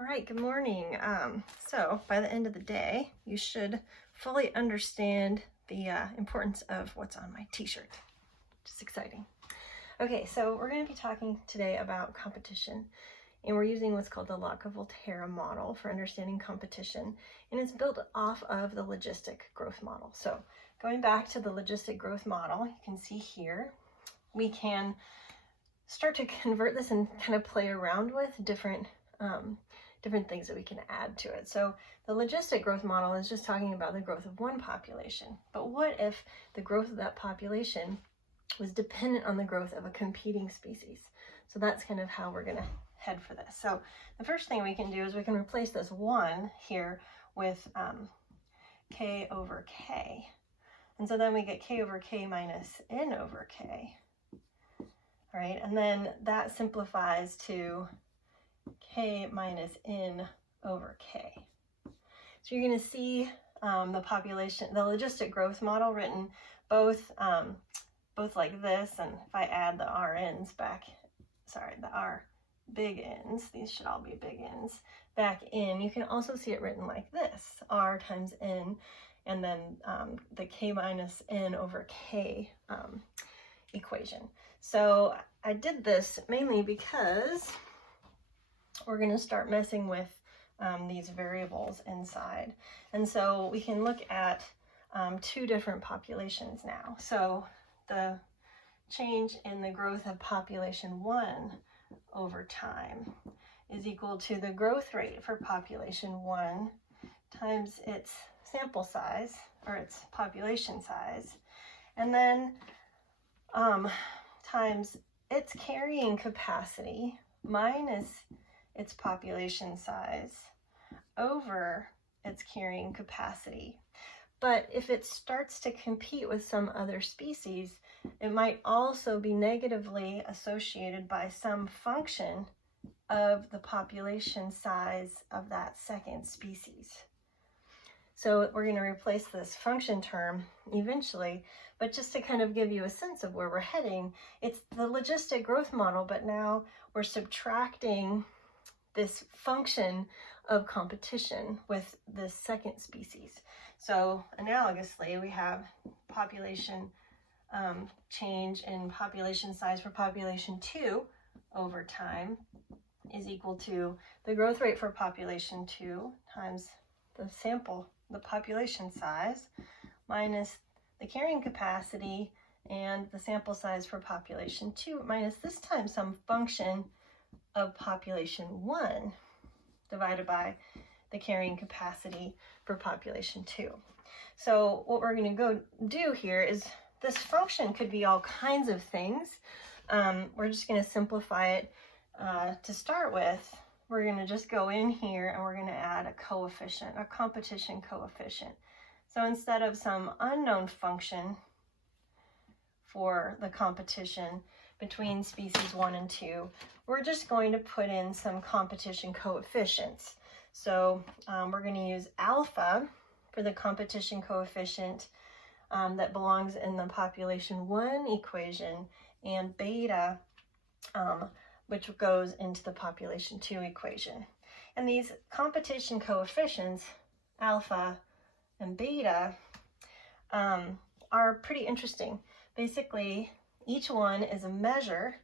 All right, good morning. So by the end of the day, you should fully understand the importance of what's on my t-shirt. Just exciting. Okay, so we're going to be talking today about competition, and we're using what's called the Logistic model for understanding competition, and it's built off of the Logistic growth model. So going back to the Logistic growth model, you can see here, we can start to convert this and kind of play around with different things that we can add to it. So the Logistic growth model is just talking about the growth of one population. But what if the growth of that population was dependent on the growth of a competing species? So that's kind of how we're going to head for this. So the first thing we can do is we can replace this 1 here with k over k. And so then we get k over k minus n over k. All right, and then that simplifies to k minus n over k. So you're going to see the Logistic growth model written both like this, and if I add the RNs back, the R big N's, these should all be big N's, back in, you can also see it written like this, R times N, and then the k minus n over k equation. So I did this mainly because we're going to start messing with these variables inside. And so we can look at 2 different populations now. So the change in the growth of population 1 over time is equal to the growth rate for population 1 times its sample size, or its population size, and then times its carrying capacity minus its population size over its carrying capacity. But if it starts to compete with some other species, it might also be negatively associated by some function of the population size of that second species. So we're going to replace this function term eventually, but just to kind of give you a sense of where we're heading, it's the Logistic growth model, but now we're subtracting this function of competition with this second species. So analogously, we have population change in population size for population 2 over time is equal to the growth rate for population 2 times the population size minus the carrying capacity and the sample size for population 2 minus this time some function of population 1 divided by the carrying capacity for population 2. So what we're going to go do here is this function could be all kinds of things. We're just going to simplify it to start with. We're going to just go in here and we're going to add a coefficient, a competition coefficient. So instead of some unknown function for the competition between species 1 and 2, we're just going to put in some competition coefficients. So we're going to use alpha for the competition coefficient that belongs in the population 1 equation, and beta, which goes into the population 2 equation. And these competition coefficients, alpha and beta, are pretty interesting. Basically, each one is a measure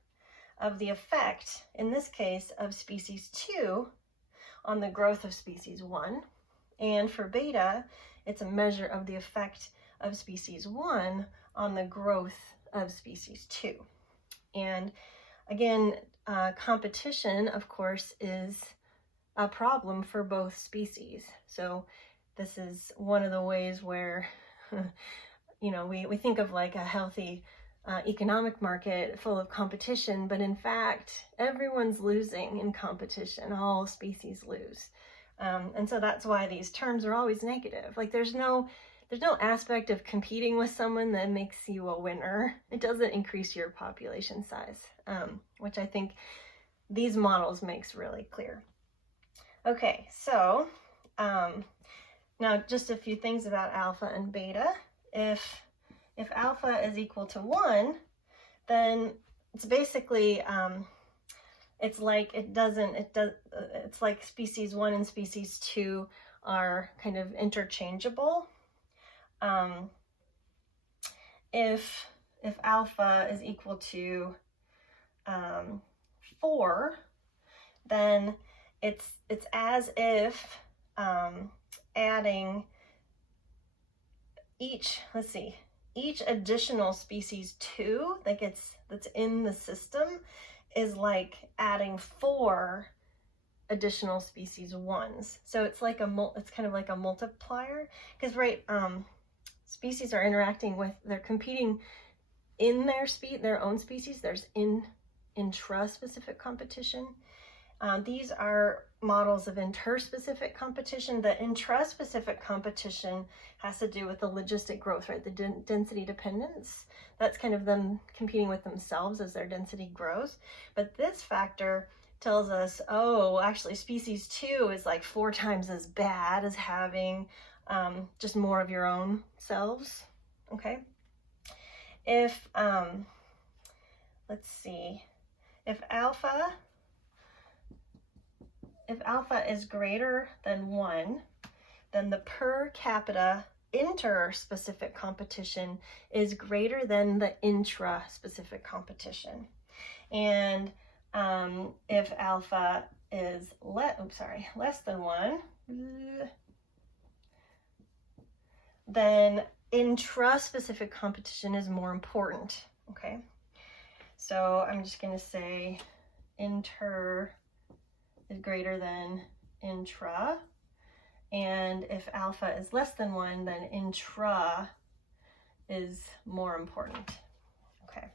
of the effect, in this case, of species 2 on the growth of species 1. And for beta, it's a measure of the effect of species 1 on the growth of species 2. And again, competition, of course, is a problem for both species. So this is one of the ways where, we think of like a healthy economic market full of competition, but in fact, everyone's losing in competition. All species lose. And so that's why these terms are always negative. Like there's no aspect of competing with someone that makes you a winner. It doesn't increase your population size, which I think these models makes really clear. Okay, so now just a few things about alpha and beta. If alpha is equal to 1, then it's basically it's like it's like species 1 and species 2 are kind of interchangeable. If alpha is equal to 4, then it's as if adding each additional species 2 that's in the system is like adding 4 additional species 1s. So it's like it's kind of like a multiplier, because species are interacting they're competing in their own species. There's intraspecific competition. These are models of interspecific competition. The intraspecific competition has to do with the logistic growth, right? The density dependence. That's kind of them competing with themselves as their density grows. But this factor tells us, oh, actually species 2 is like 4 times as bad as having just more of your own selves, okay? If, let's see, if alpha is greater than 1, then the per capita interspecific competition is greater than the intraspecific competition. And if alpha is less than 1, then intraspecific competition is more important, okay? So I'm just going to say inter is greater than intra, and if alpha is less than 1, then intra is more important, okay?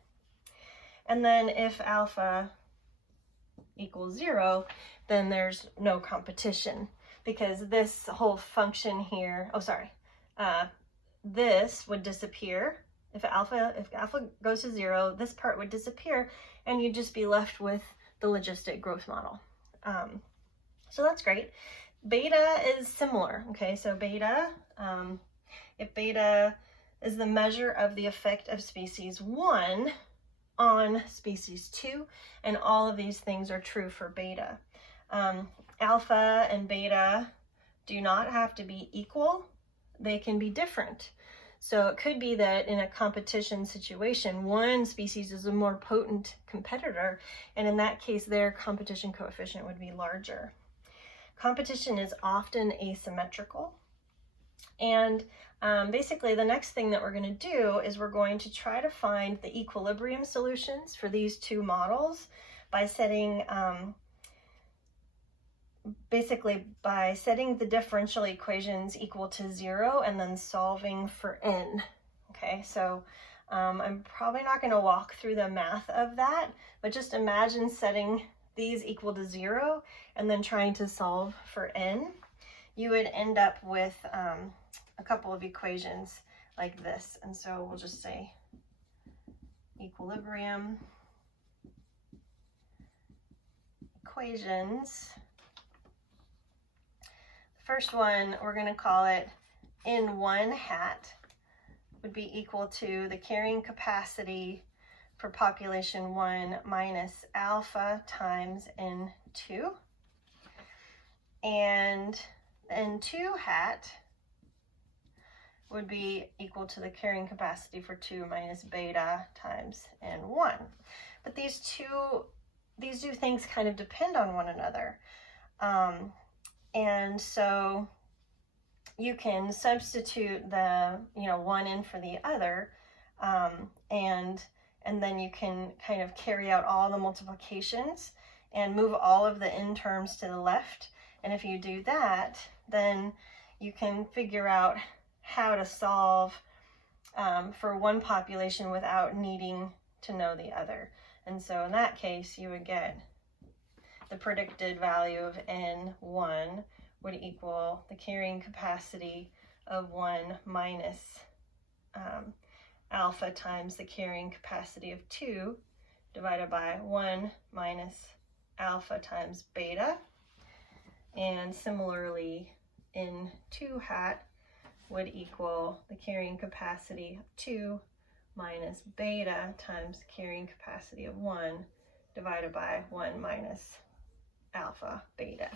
And then if alpha equals 0, then there's no competition, because this whole function here, this would disappear. If alpha goes to 0, this part would disappear, and you'd just be left with the logistic growth model. So that's great. Beta is similar, okay? So beta, if beta is the measure of the effect of species 1 on species 2, and all of these things are true for beta. Alpha and beta do not have to be equal. They can be different. So it could be that in a competition situation, one species is a more potent competitor, and in that case, their competition coefficient would be larger. Competition is often asymmetrical. And basically, the next thing that we're going to do is we're going to try to find the equilibrium solutions for these two models by setting the differential equations equal to 0 and then solving for n. Okay, so I'm probably not going to walk through the math of that, but just imagine setting these equal to 0 and then trying to solve for n. You would end up with a couple of equations like this. And so we'll just say equilibrium equations. The first one, we're going to call it N1 hat, would be equal to the carrying capacity for population 1 minus alpha times N2. And N2 hat would be equal to the carrying capacity for 2 minus beta times N1. But these two things kind of depend on one another. And so you can substitute the one in for the other, and then you can kind of carry out all the multiplications and move all of the n terms to the left. And if you do that, then you can figure out how to solve for one population without needing to know the other. And so in that case, you would get the predicted value of N1 would equal the carrying capacity of 1 minus alpha times the carrying capacity of 2 divided by 1 minus alpha times beta. And similarly, N2 hat would equal the carrying capacity of 2 minus beta times the carrying capacity of 1 divided by 1 minus alpha beta.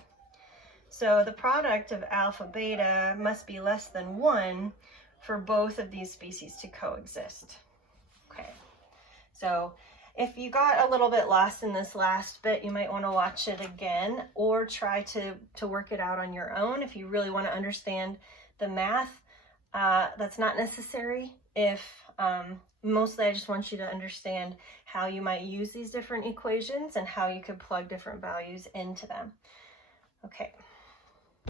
So the product of alpha beta must be less than 1 for both of these species to coexist. Okay, so if you got a little bit lost in this last bit, you might want to watch it again or try to work it out on your own. If you really want to understand the math, that's not necessary. Mostly I just want you to understand how you might use these different equations and how you could plug different values into them. Okay.